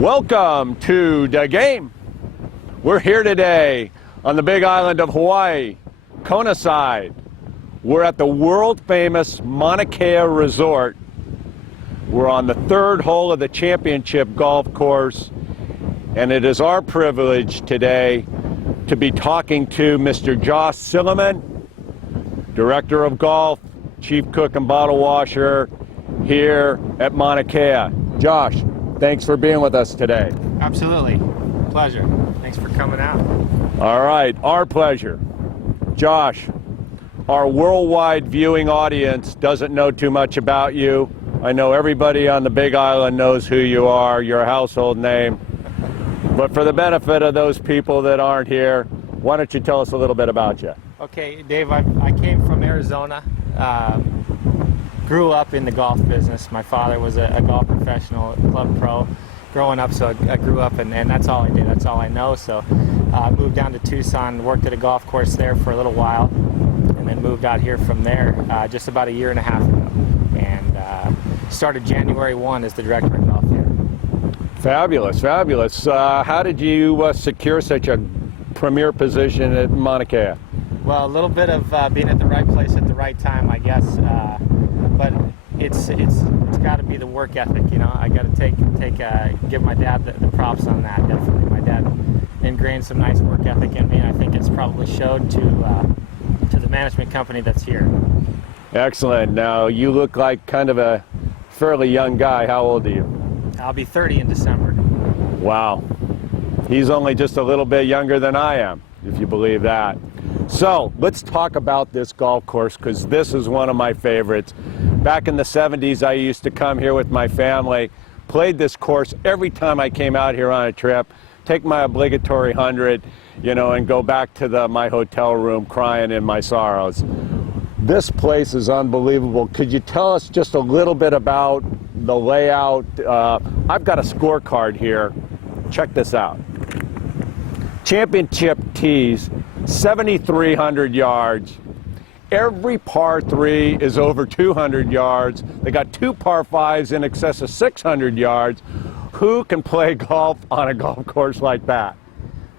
Welcome to the game. We're here today on the big island of Hawaii, Kona side. We're at the world famous Mauna Kea Resort. We're on the third hole of the championship golf course, and it is our privilege today to be talking to Mr. Josh Silliman, Director of Golf, Chief Cook and Bottle Washer here at Mauna Kea. Josh, thanks for being with us today. Absolutely. Pleasure. Thanks for coming out. All right, our pleasure. Josh, our worldwide viewing audience doesn't know too much about you. I know everybody on the Big Island knows who you are, your household name. But for the benefit of those people that aren't here, why don't you tell us a little bit about you? Okay, Dave, I came from Arizona. Grew up in the golf business. My father was a golf professional, club pro growing up, so I grew up and that's all I did. That's all I know. So I moved down to Tucson, worked at a golf course there for a little while, and then moved out here from there just about a year and a half ago. And started January 1 as the Director of Golf here. Fabulous, fabulous. How did you secure such a premier position at Mauna Kea? Well, a little bit of being at the right place at the right time, I guess. But it's got to be the work ethic, you know. I got to give my dad the props on that. Definitely, my dad ingrained some nice work ethic in me, and I think it's probably showed to the management company that's here. Excellent. Now you look like kind of a fairly young guy. How old are you? I'll be 30 in December. Wow. He's only just a little bit younger than I am, if you believe that. So let's talk about this golf course, because this is one of my favorites. Back in the 70s, I used to come here with my family, played this course every time I came out here on a trip, take my obligatory 100, you know, and go back to my hotel room crying in my sorrows. This place is unbelievable. Could you tell us just a little bit about the layout? I've got a scorecard here. Check this out. Championship tees, 7,300 yards. Every par 3 is over 200 yards. They got 2 par 5s in excess of 600 yards. Who can play golf on a golf course like that?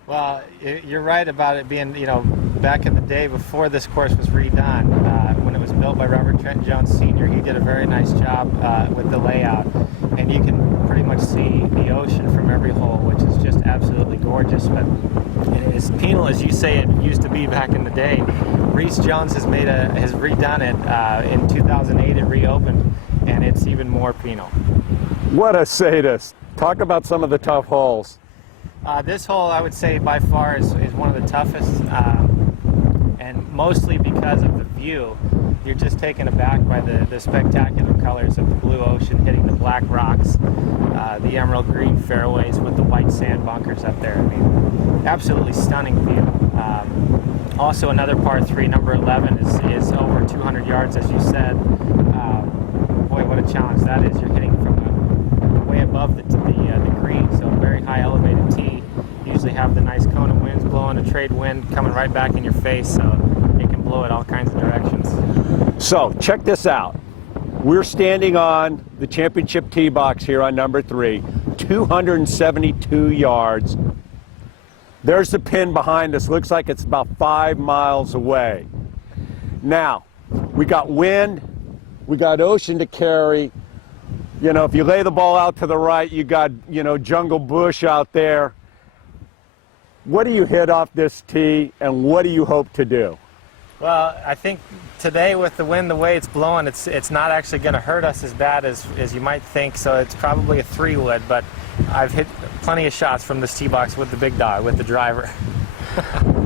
Well, you're right about it being, you know, back in the day before this course was redone, when it was built by Robert Trent Jones Sr., he did a very nice job with the layout. And you can pretty much see the ocean from every hole, which is just absolutely gorgeous. But as penal as you say it used to be back in the day, Reese Jones has redone it in 2008. It reopened, and it's even more penal. What a sadist. Talk about some of the tough holes. This hole, I would say, by far is one of the toughest, and mostly because of the view. You're just taken aback by the spectacular colors of the blue ocean hitting the black rocks, the emerald green fairways with the white sand bunkers up there. I mean, absolutely stunning view. Also, another par 3, number 11, is over 200 yards, as you said. Boy, what a challenge that is. You're hitting from way above the green, so a very high elevated tee. You usually have the nice Kona winds blowing, a trade wind coming right back in your face, so it can blow it all kinds of directions. So check this out. We're standing on the championship tee box here on number 3, 272 yards. There's the pin behind us. Looks like it's about 5 miles away. Now, we got wind, we got ocean to carry. You know, if you lay the ball out to the right, you got, you know, jungle bush out there. What do you hit off this tee, and what do you hope to do? Well, I think today with the wind the way it's blowing, it's not actually going to hurt us as bad as you might think, so it's probably a 3-wood, but I've hit plenty of shots from this tee box with the big dog, with the driver.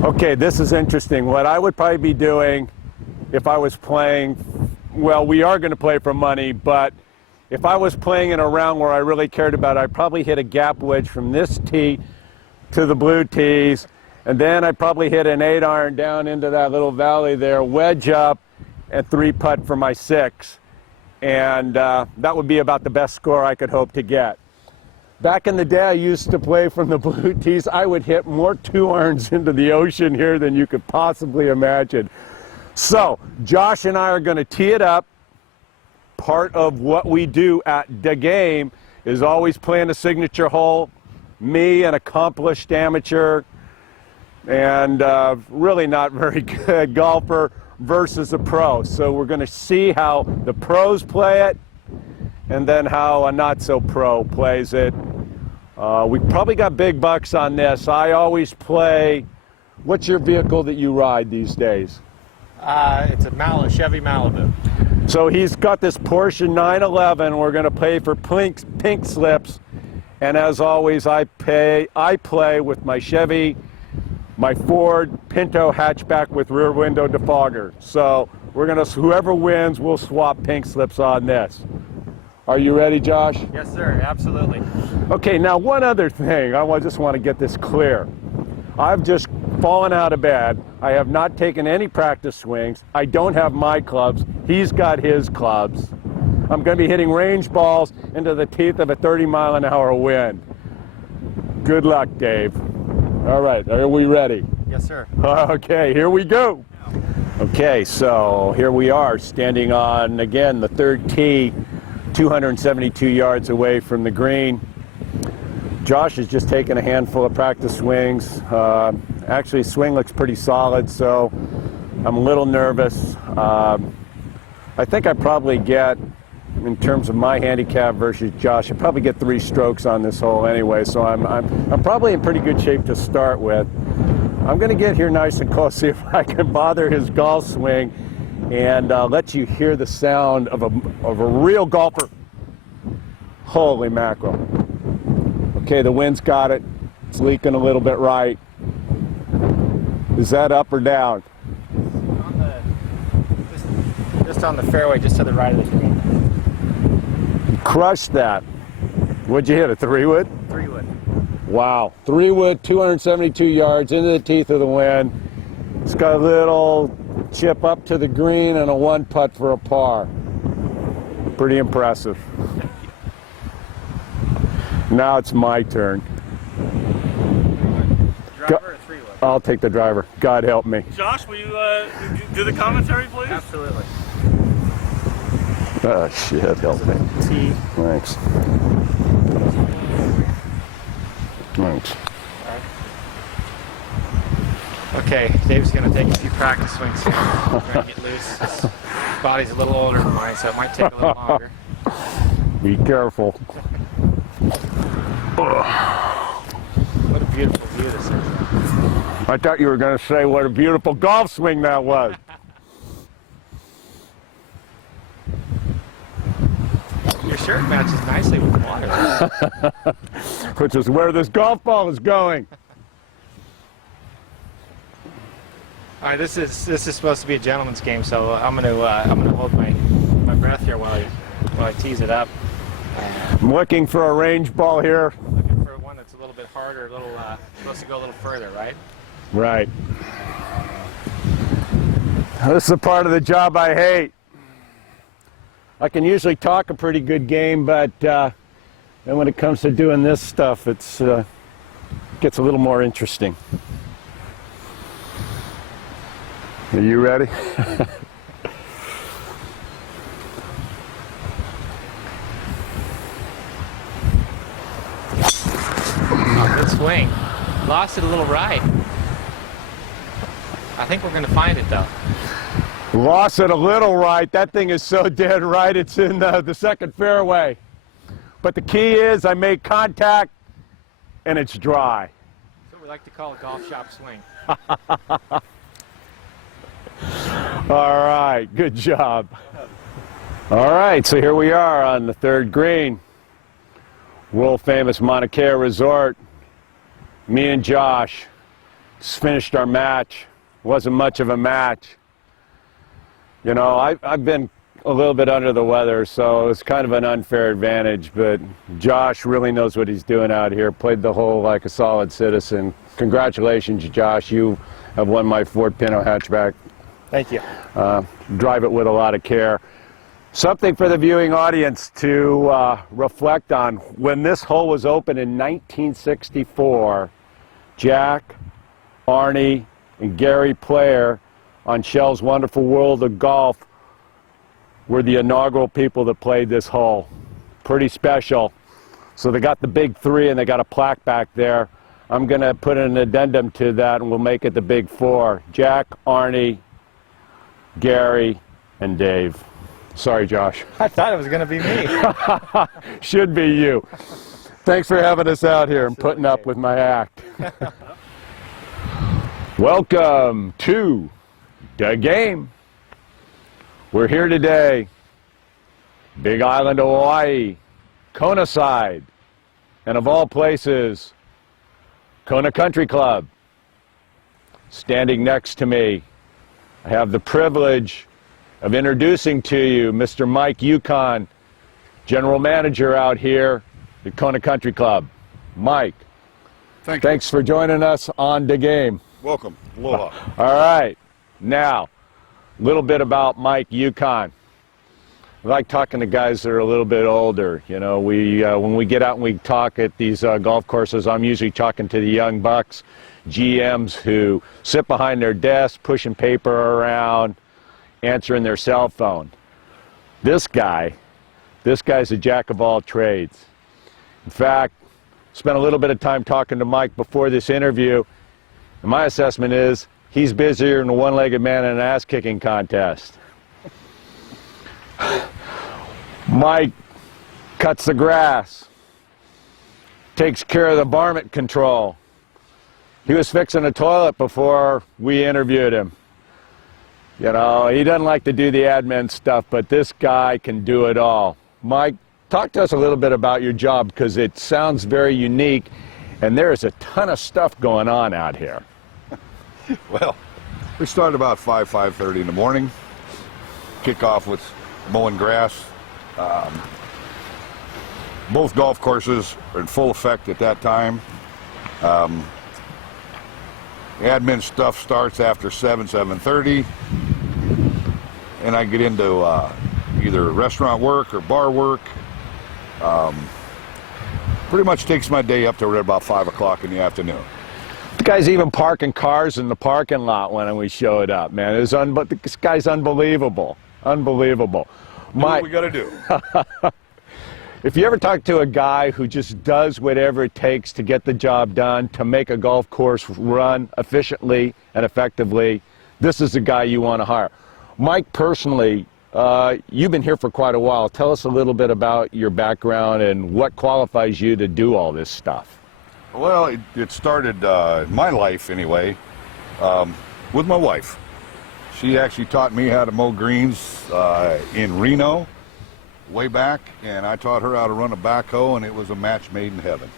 Okay, this is interesting. What I would probably be doing if I was playing, well, we are going to play for money, but if I was playing in a round where I really cared about it, I'd probably hit a gap wedge from this tee to the blue tees, and then I'd probably hit an 8-iron down into that little valley there, wedge up, and 3-putt for my 6. And that would be about the best score I could hope to get. Back in the day, I used to play from the blue tees. I would hit more 2-irons into the ocean here than you could possibly imagine. So, Josh and I are going to tee it up. Part of what we do at the game is always playing a signature hole. Me, an accomplished amateur, and really not very good golfer versus a pro. So we're going to see how the pros play it and then how a not-so-pro plays it. We probably got big bucks on this. I always play. What's your vehicle that you ride these days? It's a Chevy Malibu. So he's got this Porsche 911. We're going to play for pink slips. And as always, I play with my Chevy, my Ford Pinto hatchback with rear window defogger. So we're going to, whoever wins, we'll swap pink slips on this. Are you ready, Josh? Yes, sir. Absolutely. Okay, now one other thing. I just want to get this clear. I've just fallen out of bed. I have not taken any practice swings. I don't have my clubs. He's got his clubs. I'm going to be hitting range balls into the teeth of a 30-mile-an-hour wind. Good luck, Dave. All right, are we ready? Yes, sir. Okay, here we go. Okay, so here we are standing on, again, the third tee, 272 yards away from the green. Josh has just taken a handful of practice swings. Actually, swing looks pretty solid, so I'm a little nervous. I think I probably get, in terms of my handicap versus Josh, I probably get 3 strokes on this hole anyway, so I'm probably in pretty good shape to start with. I'm going to get here nice and close, see if I can bother his golf swing and let you hear the sound of a real golfer. Holy mackerel. Okay, the wind's got it. It's leaking a little bit right. Is that up or down? Just on the fairway, just to the right of the green. Crushed that. What'd you hit, a 3-wood? 3-wood. Wow, 3-wood, 272 yards into the teeth of the wind. It's got a little chip up to the green and a 1-putt for a par. Pretty impressive. Now it's my turn. Driver or 3-wood? I'll take the driver. God help me. Josh, will you do the commentary, please? Absolutely. Oh, shit, help me. T. Thanks. Thanks. Okay, Dave's going to take a few practice swings here. We're going to get loose. His body's a little older than mine, so it might take a little longer. Be careful. What a beautiful view this is. I thought you were going to say what a beautiful golf swing that was. Your shirt matches nicely with the water. Which is where this golf ball is going. All right, this is supposed to be a gentleman's game, so I'm gonna hold my breath here while I tease it up. I'm looking for a range ball here. Looking for one that's a little bit harder, supposed to go a little further, right? Right. This is the part of the job I hate. I can usually talk a pretty good game, but then when it comes to doing this stuff, it's gets a little more interesting. Are you ready? Good swing. Lost it a little right. I think we're going to find it, though. Lost it a little right. That thing is so dead right, it's in the second fairway. But the key is I made contact, and it's dry. That's what we like to call a golf shop swing. All right, good job. All right, so here we are on the third green. World famous Mauna Kea Resort. Me and Josh just finished our match. Wasn't much of a match. You know, I've been a little bit under the weather, so it's kind of an unfair advantage, but Josh really knows what he's doing out here. Played the hole like a solid citizen. Congratulations, Josh. You have won my Ford Pinto hatchback. Thank you. Drive it with a lot of care. Something for the viewing audience to reflect on. When this hole was opened in 1964, Jack, Arnie, and Gary Player on Shell's Wonderful World of Golf were the inaugural people that played this hole. Pretty special. So they got the big 3 and they got a plaque back there. I'm going to put an addendum to that and we'll make it the big 4. Jack, Arnie, Gary, and Dave. Sorry, Josh. I thought it was going to be me. Should be you. Thanks for having us out here and putting up with my act. Welcome to the game. We're here today, Big Island of Hawaii, Kona side, and of all places, Kona Country Club. Standing next to me, I have the privilege of introducing to you Mr. Mike Yukon, General Manager out here at Kona Country Club. Mike, thanks for joining us on the game. Welcome. Aloha. All right. Now, a little bit about Mike Yukon. I like talking to guys that are a little bit older. You know, when we get out and we talk at these golf courses, I'm usually talking to the young bucks, GMs who sit behind their desk, pushing paper around, answering their cell phone. This guy's a jack of all trades. In fact, spent a little bit of time talking to Mike before this interview, and my assessment is he's busier than a one-legged man in an ass-kicking contest. Mike cuts the grass, takes care of the varmint control. He was fixing a toilet before we interviewed him. You know, he doesn't like to do the admin stuff, but this guy can do it all. Mike, talk to us a little bit about your job, because it sounds very unique, and there is a ton of stuff going on out here. Well, we start about 5:30 in the morning. Kick off with mowing grass. Both golf courses are in full effect at that time. Admin stuff starts after 7:30, and I get into either restaurant work or bar work. Pretty much takes my day up to right about 5 o'clock in the afternoon. The guy's even parking cars in the parking lot when we showed up, man. This guy's unbelievable. Unbelievable. Do what we got to do. If you ever talk to a guy who just does whatever it takes to get the job done, to make a golf course run efficiently and effectively, this is the guy you want to hire. Mike, personally, you've been here for quite a while. Tell us a little bit about your background and what qualifies you to do all this stuff. Well, it started my life anyway with my wife. She actually taught me how to mow greens in Reno way back, and I taught her how to run a backhoe, and it was a match made in heaven.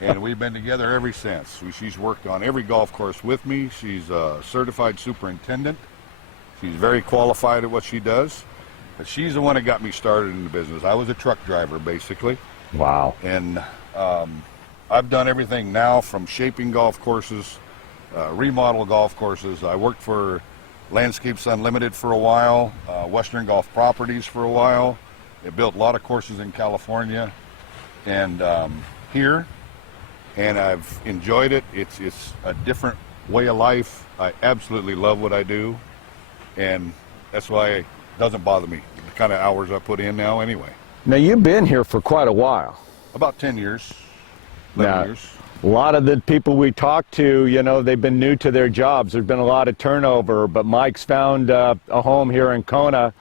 And we've been together ever since. She's worked on every golf course with me. She's a certified superintendent. She's very qualified at what she does. But she's the one that got me started in the business. I was a truck driver, basically. Wow. And I've done everything now from shaping golf courses, remodel golf courses. I worked for Landscapes Unlimited for a while, Western Golf Properties for a while. They built a lot of courses in California and here, and I've enjoyed it. It's a different way of life. I absolutely love what I do, and that's why it doesn't bother me, the kind of hours I put in now anyway. Now, you've been here for quite a while. About 10 years, 11 years. A lot of the people we talk to, you know, they've been new to their jobs. There's been a lot of turnover, but Mike's found a home here in Kona.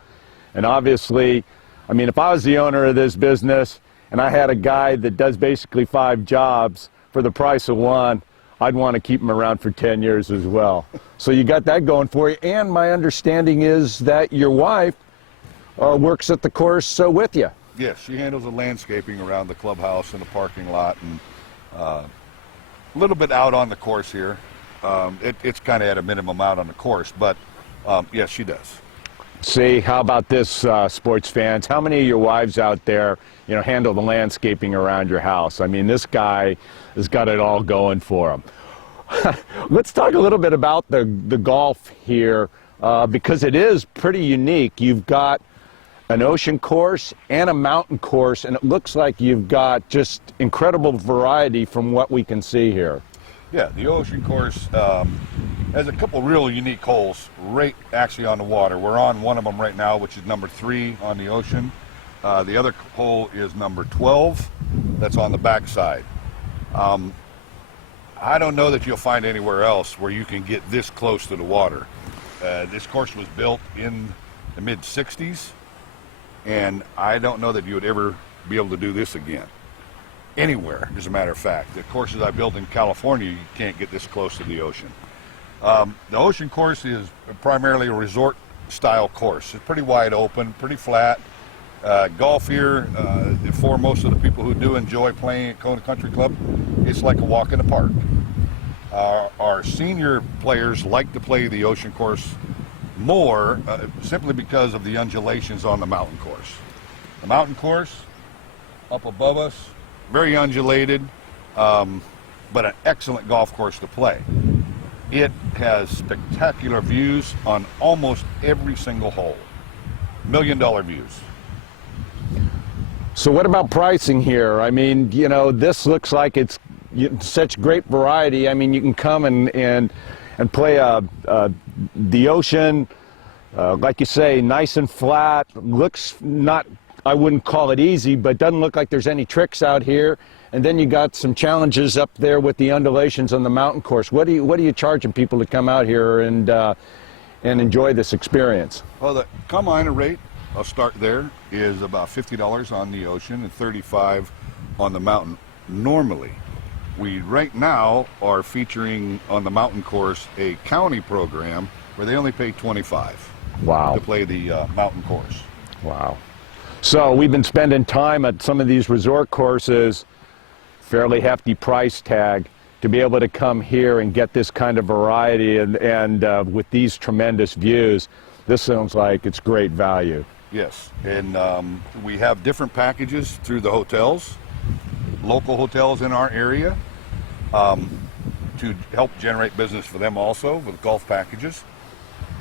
And obviously, I mean, if I was the owner of this business and I had a guy that does basically 5 jobs for the price of one, I'd want to keep him around for 10 years as well. So you got that going for you. And my understanding is that your wife works at the course with you. Yes, she handles the landscaping around the clubhouse and the parking lot, and a little bit out on the course here. It's kind of at a minimum out on the course, but yes, she does. See, how about this, sports fans? How many of your wives out there, you know, handle the landscaping around your house? I mean, this guy has got it all going for him. Let's talk a little bit about the golf here, because it is pretty unique. You've got an ocean course and a mountain course, and it looks like you've got just incredible variety from what we can see here. Yeah, the ocean course has a couple real unique holes right actually on the water. We're on one of them right now, which is number 3 on the ocean. The other hole is number 12. That's on the back side. I don't know that you'll find anywhere else where you can get this close to the water. This course was built in the mid-60s, and I don't know that you would ever be able to do this again. Anywhere, as a matter of fact. The courses I built in California, you can't get this close to the ocean. The ocean course is primarily a resort-style course. It's pretty wide open, pretty flat. Golf here, for most of the people who do enjoy playing at Kona Country Club, it's like a walk in the park. Our senior players like to play the ocean course more simply because of the undulations on the mountain course. The mountain course up above us, very undulated, but an excellent golf course to play. It has spectacular views on almost every single hole. $1 million views. So what about pricing here? I mean, you know, this looks like it's such great variety. I mean, you can come and play the ocean, like you say, nice and flat. Looks not, I wouldn't call it easy, but doesn't look like there's any tricks out here. And then you got some challenges up there with the undulations on the mountain course. What are you charging people to come out here and enjoy this experience? Well, the come-on rate, I'll start there, is about $50 on the ocean and $35 on the mountain normally. We right now are featuring on the mountain course a county program where they only pay $25 to play the mountain course. Wow. So we've been spending time at some of these resort courses, fairly hefty price tag, to be able to come here and get this kind of variety and with these tremendous views. This sounds like it's great value. Yes, and we have different packages through the hotels, local hotels in our area, to help generate business for them also with golf packages.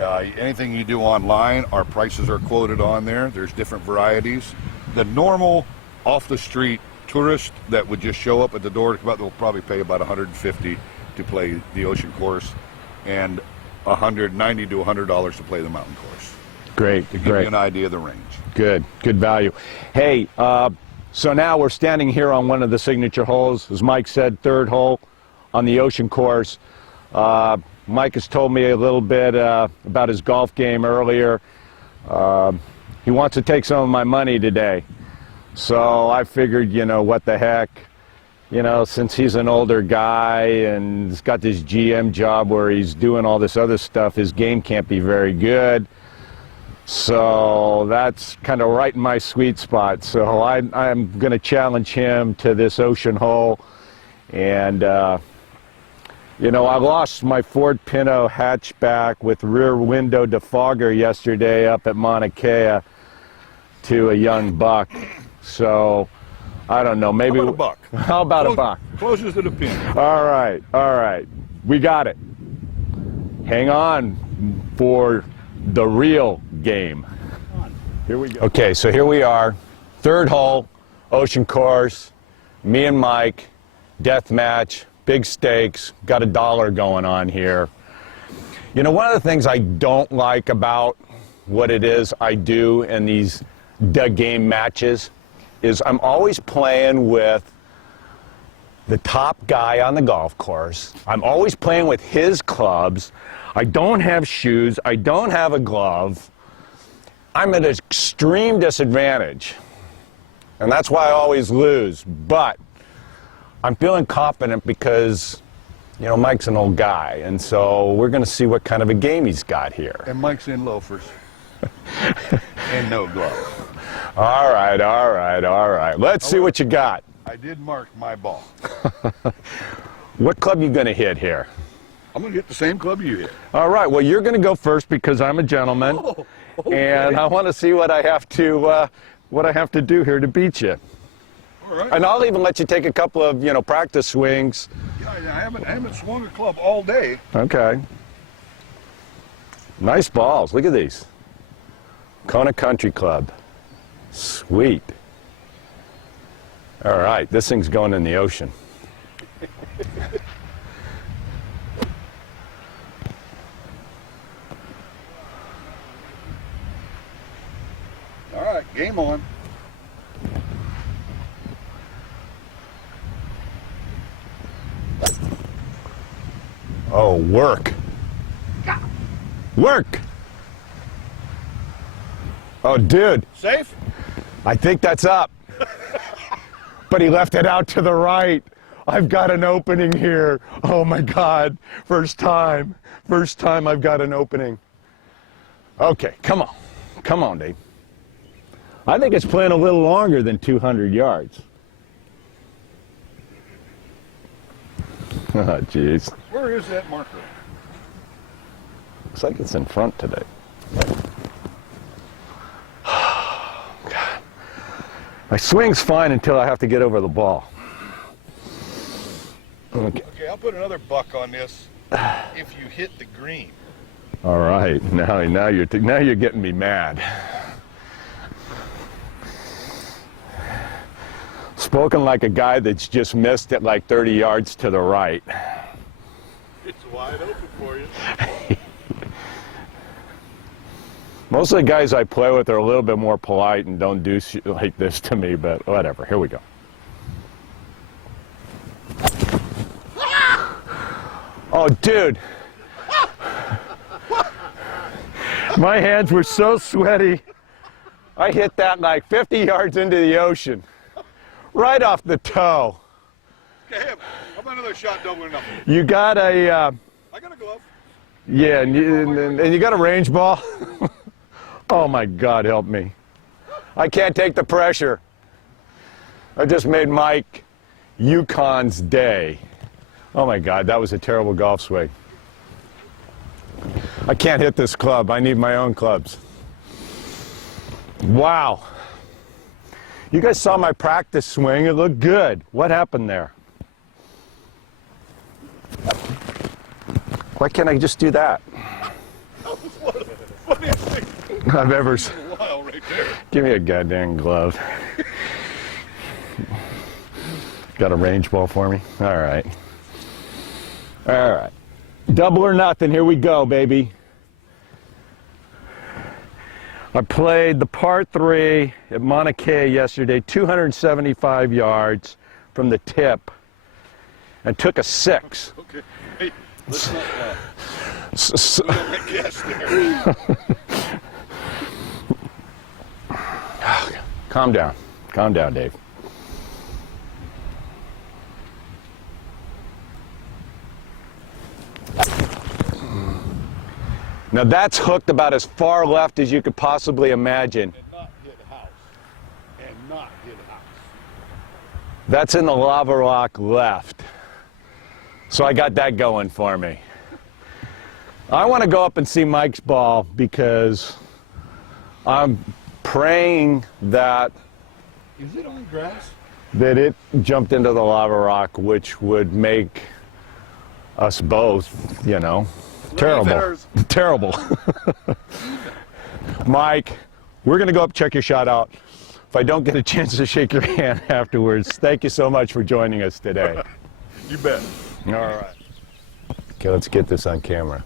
Anything you do online, our prices are quoted on there. There's different varieties. The normal off-the-street tourist that would just show up at the door to come out, they'll probably pay about $150 to play the ocean course and $90 to $100 to play the mountain course. Great, to give you an idea of the range. Good value. Hey, so now we're standing here on one of the signature holes. As Mike said, third hole on the ocean course. Mike has told me a little bit about his golf game earlier. He wants to take some of my money today. So I figured, you know, what the heck, you know, since he's an older guy and he's got this GM job where he's doing all this other stuff, his game can't be very good. So that's kind of right in my sweet spot. So I'm going to challenge him to this ocean hole. And, you know, I lost my Ford Pinto hatchback with rear window defogger yesterday up at Mauna Kea to a young buck. So, I don't know, maybe... How about a buck? How about a buck? Closest to the pin. All right. We got it. Hang on for the real game. Here we go. Okay, so here we are. Third hole, ocean course, me and Mike, death match, big stakes, got $1 going on here. You know, one of the things I don't like about what it is I do in these game matches is I'm always playing with the top guy on the golf course. I'm always playing with his clubs. I don't have shoes. I don't have a glove. I'm at an extreme disadvantage. And that's why I always lose. But I'm feeling confident because, you know, Mike's an old guy. And so we're going to see what kind of a game he's got here. And Mike's in loafers. And no gloves. All right. Let's see what you got. I did mark my ball. What club you going to hit here? I'm going to hit the same club you hit. All right. Well, you're going to go first because I'm a gentleman, and I want to see what I have to do here to beat you. All right. And I'll even let you take a couple of, you know, practice swings. Yeah, I haven't swung a club all day. Okay. Nice balls. Look at these. Kona Country Club. Sweet. All right. This thing's going in the ocean. All right, game on. Oh, work. Work. Oh, dude. Safe? I think that's up. But he left it out to the right. I've got an opening here. Oh my God. First time. First time I've got an opening. Okay, come on. Come on, Dave. I think it's playing a little longer than 200 yards. Oh, jeez. Where is that marker? Looks like it's in front today. My swing's fine until I have to get over the ball. Okay. Okay, I'll put another buck on this if you hit the green. All right. Now you're getting me mad. Spoken like a guy that's just missed it like 30 yards to the right. It's wide open for you. Most of the guys I play with are a little bit more polite and don't do shit like this to me, but whatever. Here we go. Oh, dude. My hands were so sweaty. I hit that like 50 yards into the ocean. Right off the toe. Okay, how about another shot, double or nothing? You got a... I got a glove. Yeah, and you got a range ball? Oh my God, help me. I can't take the pressure. I just made Mike Yukon's day. Oh my God, that was a terrible golf swing. I can't hit this club. I need my own clubs. Wow. You guys saw my practice swing. It looked good. What happened there? Why can't I just do that? Funniest thing I've ever seen. in a while right there. Give me a goddamn glove. Got a range ball for me? All right. All right. Double or nothing. Here we go, baby. I played the par 3 at Mauna Kea yesterday, 275 yards from the tip, and took a 6. Okay. Hey, let's not guess there. Calm down. Calm down, Dave. Now that's hooked about as far left as you could possibly imagine. And not hit house. And not hit house. That's in the lava rock left. So I got that going for me. I want to go up and see Mike's ball because I'm praying that Is it on grass? it jumped into the lava rock, which would make us both, you know, terrible. Terrible. Mike, we're going to go up, check your shot out. If I don't get a chance to shake your hand afterwards, thank you so much for joining us today. You bet. All right. Okay, let's get this on camera.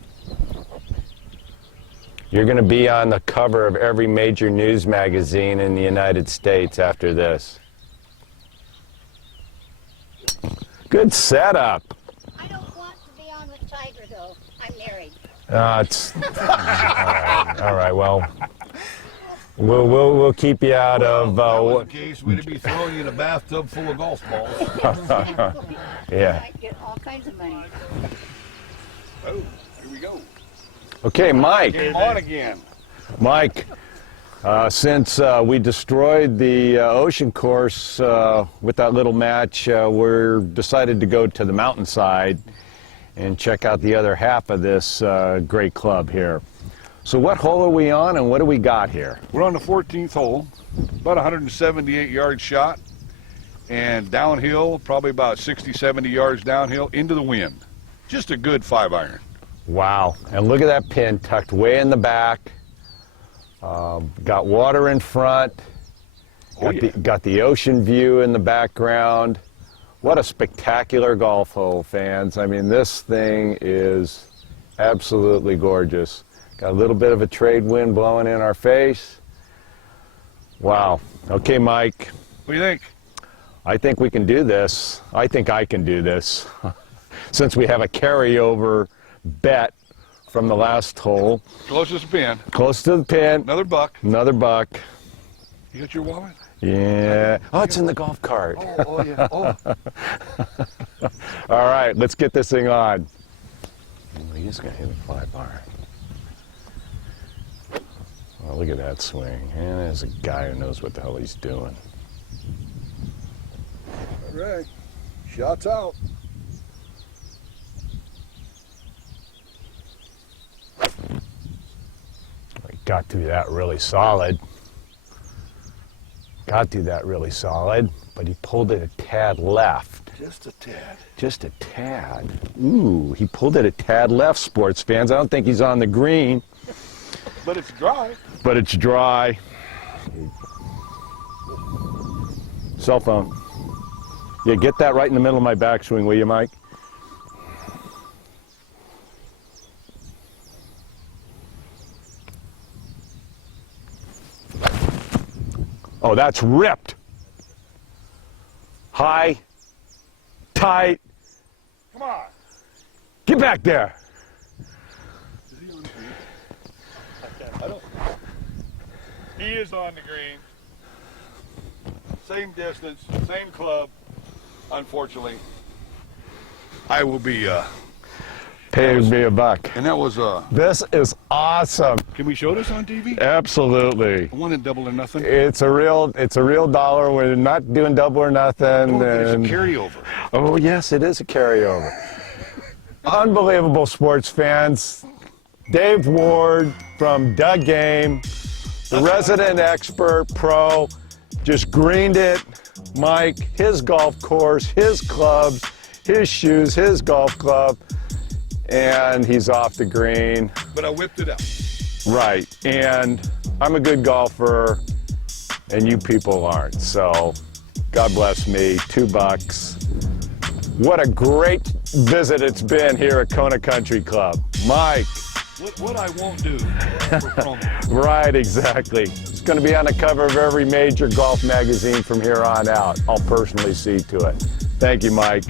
You're going to be on the cover of every major news magazine in the United States after this. Good setup. I don't want to be on with Tiger, though. I'm married. It's all right. Well, we'll keep you out of. In case we'd be throwing you in a bathtub full of golf balls. Yeah. I get all kinds of money. Oh, here we go. Okay, Mike. Game on again. Mike, since we destroyed the ocean course with that little match, we're decided to go to the mountainside and check out the other half of this great club here. So what hole are we on and what do we got here? We're on the 14th hole, about 178-yard shot, and downhill, probably about 60, 70 yards downhill into the wind. Just a good 5-iron. Wow, and look at that pin tucked way in the back. Got water in front. Got the ocean view in the background. What a spectacular golf hole, fans. I mean, this thing is absolutely gorgeous. Got a little bit of a trade wind blowing in our face. Wow. Okay, Mike. What do you think? I think we can do this. I think I can do this. since we have a carryover bet from the last hole. Closest pin. Close to the pin. Another buck. Another buck. You got your wallet? Yeah. Oh, it's in the golf cart. Oh yeah. Oh. All right, let's get this thing on. Oh, he's going to hit a 5-bar. Oh, look at that swing. And there's a guy who knows what the hell he's doing. All right. Shots out. Got through that really solid. Got through that really solid, but he pulled it a tad left. Just a tad. Just a tad. Ooh, he pulled it a tad left, sports fans. I don't think he's on the green. But it's dry. But it's dry. Cell phone. Yeah, get that right in the middle of my backswing, will you, Mike? Oh, that's ripped. High, tight. Come on. Get back there. Is he on the green? I don't. He is on the green. Same distance, same club. Unfortunately, I will be. Pay me a buck. And that was. This is awesome. Can we show this on TV? Absolutely. I wanted double or nothing. It's a real dollar. We're not doing double or nothing. Oh, it's a and- carryover. Oh, yes, it is a carryover. Unbelievable, sports fans. Dave Ward from DaGame, the resident expert pro, just greened it. Mike, his golf course, his clubs, his shoes, his golf club, and he's off the green. But I whipped it out. Right, and I'm a good golfer, and you people aren't, so God bless me, $2. What a great visit it's been here at Kona Country Club. Mike. What I won't do for promo. Right, exactly. It's going to be on the cover of every major golf magazine from here on out. I'll personally see to it. Thank you, Mike.